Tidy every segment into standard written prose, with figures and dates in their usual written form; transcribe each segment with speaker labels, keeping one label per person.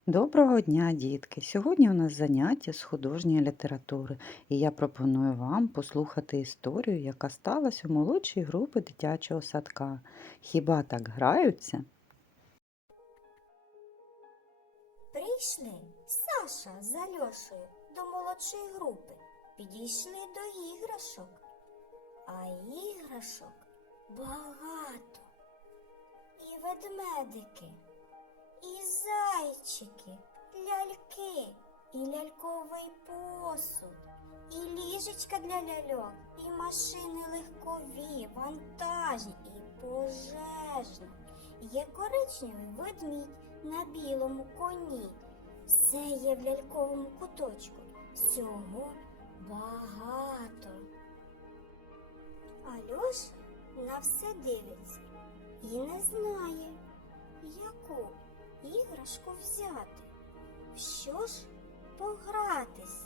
Speaker 1: Доброго дня, дітки! Сьогодні у нас заняття з художньої літератури, і я пропоную вам послухати історію, яка сталася у молодшій групи дитячого садка. Хіба так граються?
Speaker 2: Прийшли Саша з Альошею до молодшої групи, підійшли до іграшок, а іграшок багато. І ведмедики, і зайчики, ляльки, і ляльковий посуд, і ліжечка для ляльок, і машини легкові, вантажні, і пожежні. Є коричневий ведмідь на білому коні. Все є в ляльковому куточку. Всього багато. Альоша на все дивиться і не знає, яку іграшку взяти. В що ж погратися?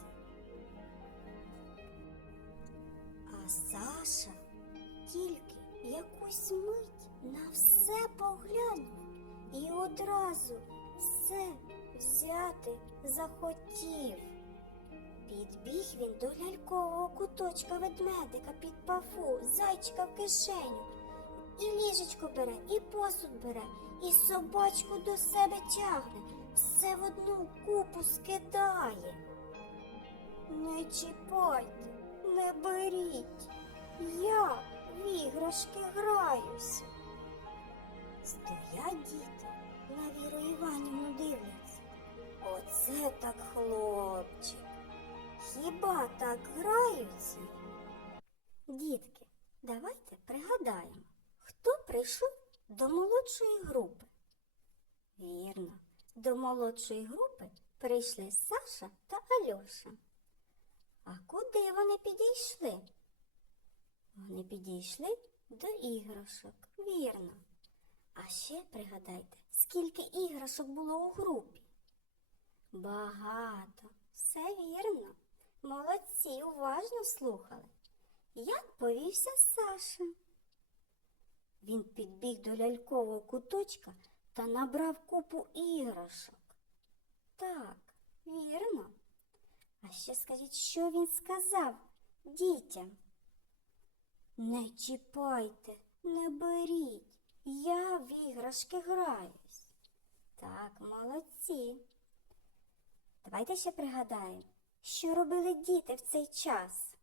Speaker 2: А Саша тільки якусь мить на все поглянув і одразу все взяти захотів. Підбіг він до лялькового куточка ведмедика під пафу, зайчика в кишеню. І ліжечко бере, і посуд бере, і собачку до себе тягне, все в одну купу скидає. Не чіпайте, не беріть, я в іграшки граюся. Стоять діти, на Віру Іванівну дивляться. Оце так хлопчик. Хіба так граються? Дітки, давайте пригадаємо, хто прийшов до молодшої групи. Вірно, до молодшої групи прийшли Саша та Альоша. А куди вони підійшли? Вони підійшли до іграшок, вірно. А ще пригадайте, скільки іграшок було у групі? Багато. Все вірно. Молодці, уважно слухали. Як повівся Саша? Він підбіг до лялькового куточка та набрав купу іграшок. Так, вірно. А ще скажіть, що він сказав дітям? Не чіпайте, не беріть. Я в іграшки граюсь. Так, молодці. Давайте ще пригадаємо, що робили діти в цей час.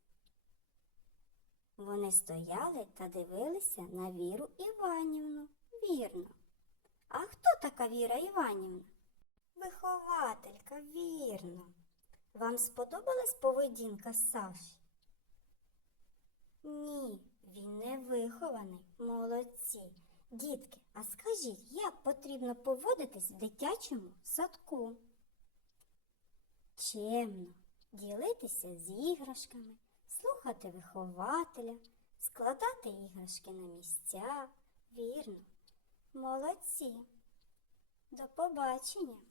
Speaker 2: Вони стояли та дивилися на Віру Іванівну. Вірно. А хто така Віра Іванівна? Вихователька, вірно. Вам сподобалась поведінка Саші? Ні, він не вихований. Молодці. Дітки, а скажіть, як потрібно поводитись в дитячому садку? Чемно, ділитися з іграшками, слухати вихователя, складати іграшки на місця. Вірно. Молодці. До побачення.